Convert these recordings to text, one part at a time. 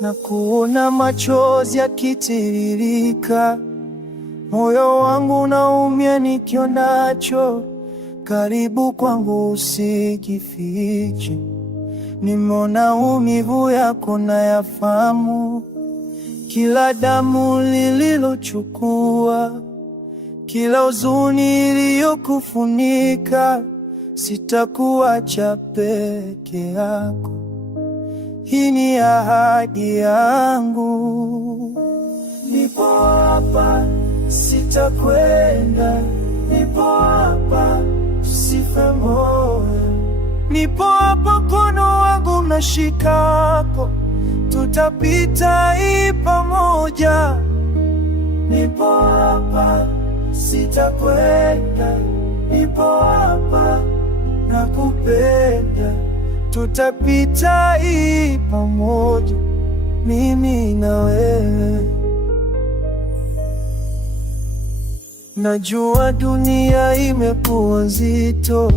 na kuona machozi yakitiririka. Moyo wangu unaumia nikionacho. Karibu kwangu usijifiche, nimeona maumivu yako nayafahamu. Kila damu lililochukua, kila huzuni iliyokufunika, sitakuacha peke yako. Hii ni ahadi yangu. Nipo hapa, sitakwenda. Nipo hapa, usife moyo. Nipo hapa, mkono wangu unashika hapo, tutapita hii pamoja. Nipo hapa, sitakwenda. Nipo hapa, nakupenda. Tutapita hii pamoja, mimi na wewe. Najua dunia imekuwa nzito,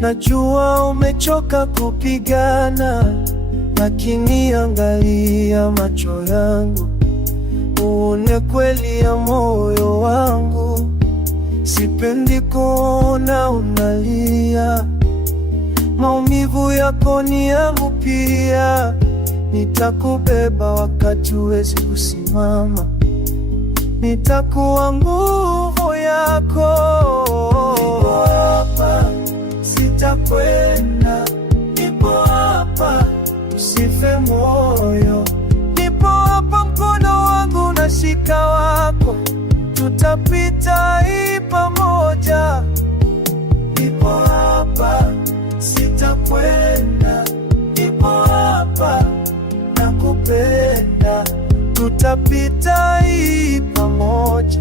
najua umechoka kupigana, lakini angalia macho yangu, uone kweli ya moyo wangu. Sipendi kuona unalia, maumivu yako ni yangu pia. Nitakubeba wakati huwezi kusimama, nitakuwa nguvu yako. Nipo hapa, sitakwenda. Nipo hapa, usife moyo. Nipo hapa, mkono wangu unashika wako, tutapita hii pamoja. Nipo hapa, sitakwenda. Nipo hapa, nakupenda. Tutapita hii pamoja,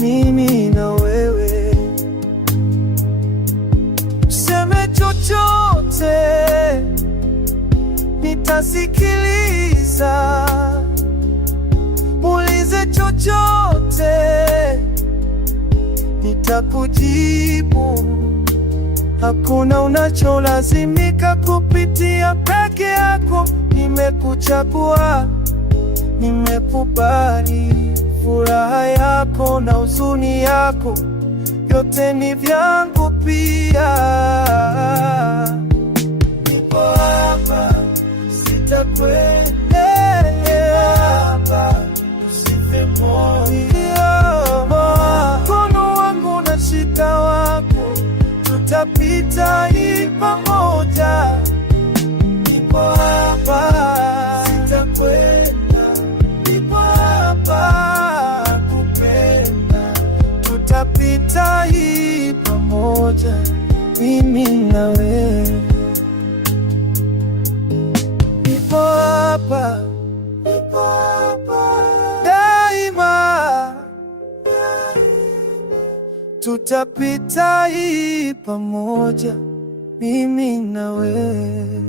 mimi na wewe. Useme chochote, nitasikiliza. Muulize chochote, nitakujibu. Hakuna unacholazimika kupitia peke yako. Nimekuchagua, nimekubali. Furaha yako na huzuni yako, yote ni vyangu pia. Nipo hapa, sitakwenda. Hapa, usife moyo. Mkono wangu unashika wako, tutapita hii pamoja. Nipo hapa, sitakwenda. Nipo hapa, kupenda. Tutapita hii pamoja, mimi na wewe. Nipo hapa, nipo hapa daima. Tutapita hii pamoja, mimi na wewe.